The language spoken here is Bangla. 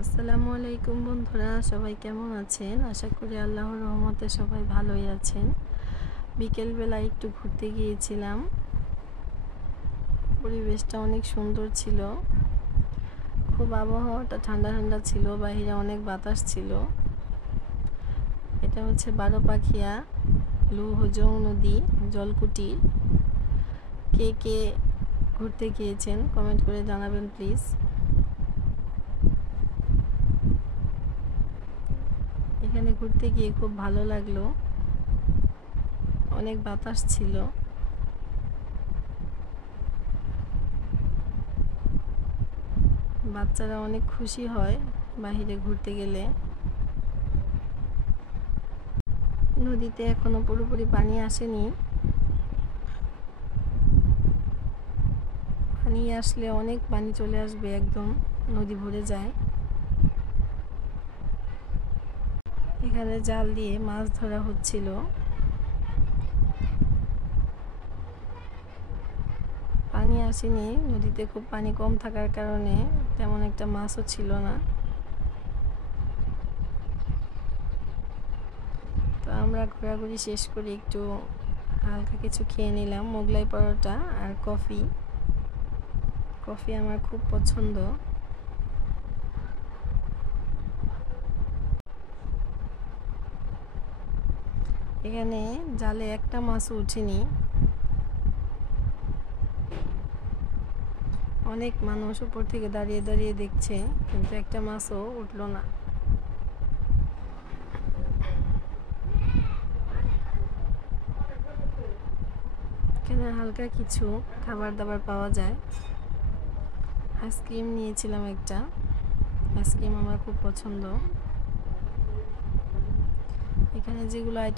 আসসালামু আলাইকুম বন্ধুরা, সবাই কেমন আছেন? আশা করি আল্লাহর রহমতে সবাই ভালোই আছেন। বিকেলবেলা একটু ঘুরতে গিয়েছিলাম। পরিবেশটা অনেক সুন্দর ছিল, খুব আবহাওয়াটা ঠান্ডা ঠান্ডা ছিল, বাইরে অনেক বাতাস ছিল। এটা হচ্ছে বারোপাখিয়া লৌহজং নদী জলকুটি। কে কে ঘুরতে গিয়েছেন কমেন্ট করে জানাবেন প্লিজ। এখানে ঘুরতে গিয়ে খুব ভালো লাগলো, অনেক বাতাস ছিল। বাচ্চারা অনেক খুশি হয় বাইরে ঘুরতে গেলে। নদীতে এখনো পুরোপুরি পানি আসেনি, পানি আসলে অনেক পানি চলে আসবে, একদম নদী ভরে যায়। এখানে জাল দিয়ে মাছ ধরা হচ্ছিল। পানি আসেনি, নদীতে খুব পানি কম থাকার কারণে তেমন একটা মাছও ছিল না। তো আমরা ঘোরাঘুরি শেষ করে একটু হালকা কিছু খেয়ে নিলাম, মোগলাই পরোটা আর কফি। কফি আমার খুব পছন্দ। এখানে জালে একটা মাছও উঠেনি। অনেক মানুষ উপর থেকে দাঁড়িয়ে দাঁড়িয়ে দেখছে, কিন্তু একটা মাছও উঠলো না। এখানে হালকা কিছু খাবার দাবার পাওয়া যায়। আইসক্রিম নিয়েছিলাম একটা, আইসক্রিম আমার খুব পছন্দ। এখানে যেগুলো আইটেম